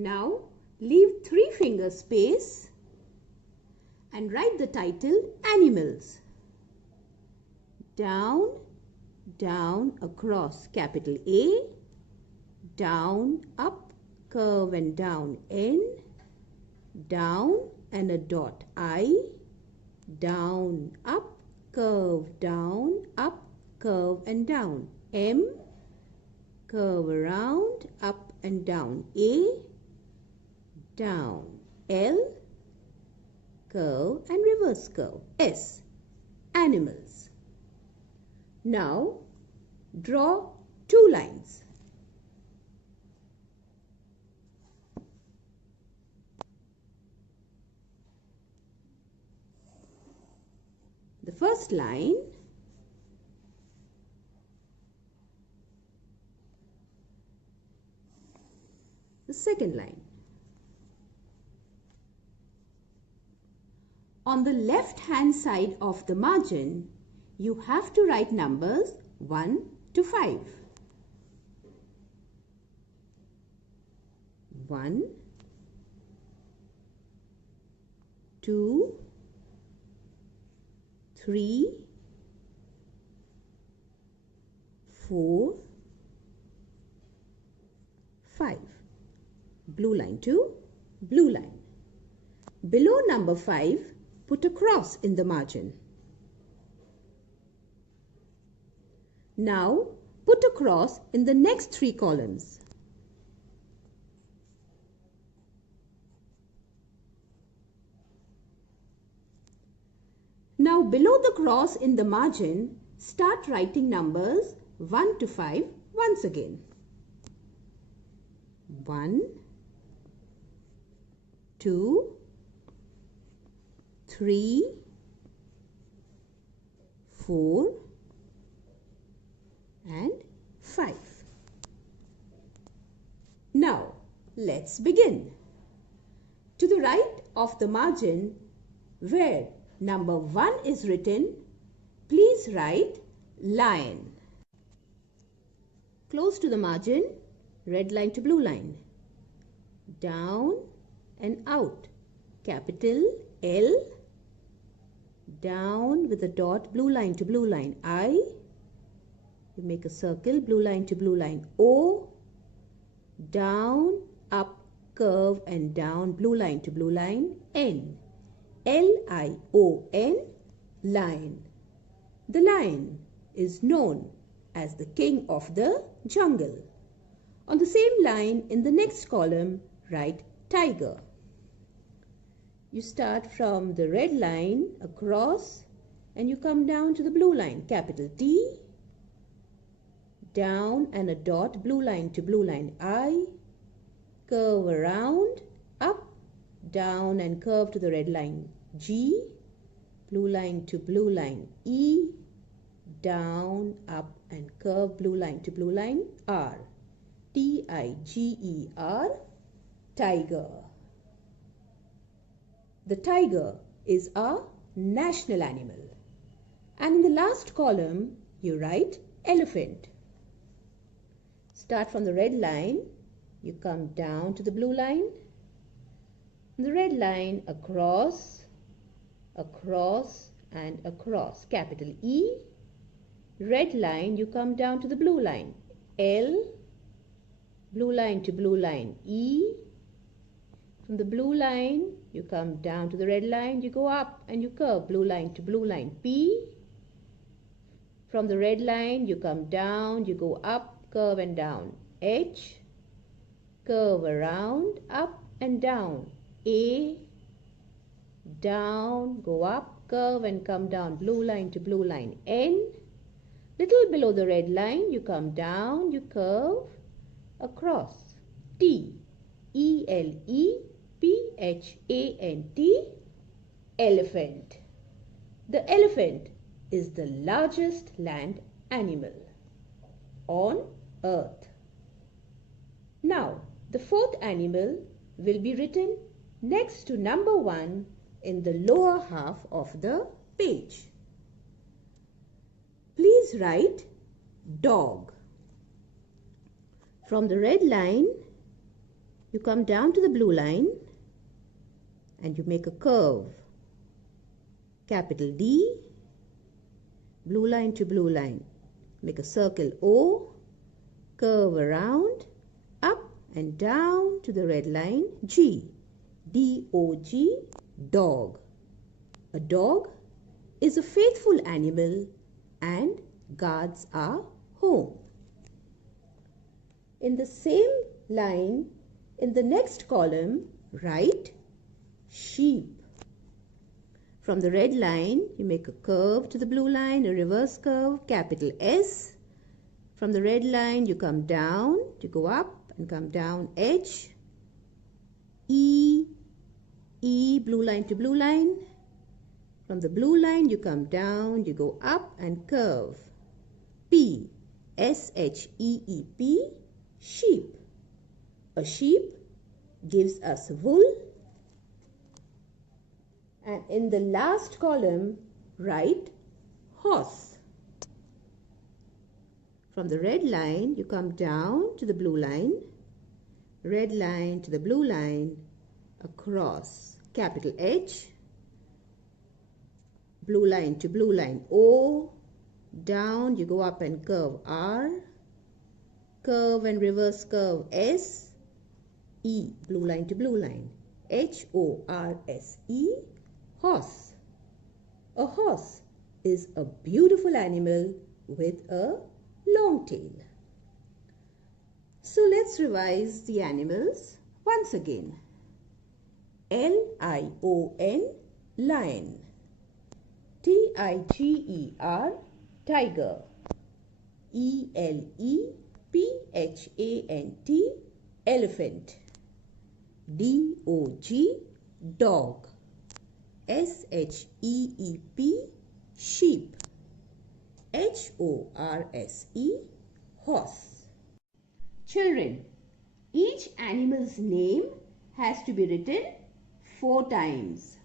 Now leave 3-finger space and write the title Animals. Down, down, across, capital A, down, up, curve and down, N, down and a dot, I, down, up, curve, down, up, curve and down, M, curve around, up and down, A, down, L, curve and reverse curve, S, animals. Now draw 2 lines. The first line, the second line. On the left hand side of the margin, you have to write numbers 1 to 5. 1, 2, 3, 4, 5. Blue line to blue line. Below number 5, put a cross in the margin. Now put a cross in the next 3 columns. Now below the cross in the margin, start writing numbers 1 to 5 once again. 1, 2, 3, 4 and 5. Now let's begin. To the right of the margin where number 1 is written, please write lion. Close to the margin, red line to blue line. Down and out, capital L. Down with a dot, blue line to blue line, I. You make a circle, blue line to blue line, O. Down, up, curve and down, blue line to blue line, N. L-I-O-N, lion. The lion is known as the king of the jungle. On the same line in the next column, write tiger. You start from the red line across and you come down to the blue line, capital T. Down and a dot, blue line to blue line, I. Curve around, up, down and curve to the red line, G. Blue line to blue line, E. Down, up and curve, blue line to blue line, R. T-I-G-E-R, tiger. The tiger is our national animal. And in the last column, you write elephant. Start from the red line, you come down to the blue line, the red line across, across and across, capital E. Red line, you come down to the blue line, L. Blue line to blue line, E. From the blue line, you come down to the red line, you go up and you curve, blue line to blue line, P. From the red line, you come down, you go up, curve and down, H. Curve around, up and down, A. Down, go up, curve and come down, blue line to blue line, N. Little below the red line, you come down, you curve, across, T. E-L-E-P-H-A-N-T, elephant. The elephant is the largest land animal on earth. Now, the fourth animal will be written next to number 1 in the lower half of the page. Please write dog. From the red line, You come down to the blue line and you make a curve. Capital D, blue line to blue line. Make a circle O, curve around, up and down to the red line G. D-O-G, dog. A dog is a faithful animal and guards our home. In the same line, in the next column, write sheep. From the red line, you make a curve to the blue line, a reverse curve, capital S. From the red line, you come down, you go up and come down, H. E, blue line to blue line. From the blue line, you come down, you go up and curve. P, S-H-E-E-P, sheep. A sheep gives us wool. And in the last column, write horse. From the red line, you come down to the blue line, red line to the blue line, across, capital H, blue line to blue line O, down, you go up and curve R, curve and reverse curve S, E, blue line to blue line, H-O-R-S-E, horse. A horse is a beautiful animal with a long tail. So let's revise the animals once again. L-I-O-N, lion. T-I-G-E-R, tiger. E-L-E-P-H-A-N-T, elephant. D-O-G, dog. S-H-E-E-P, sheep. H-O-R-S-E, horse. Children, each animal's name has to be written 4 times.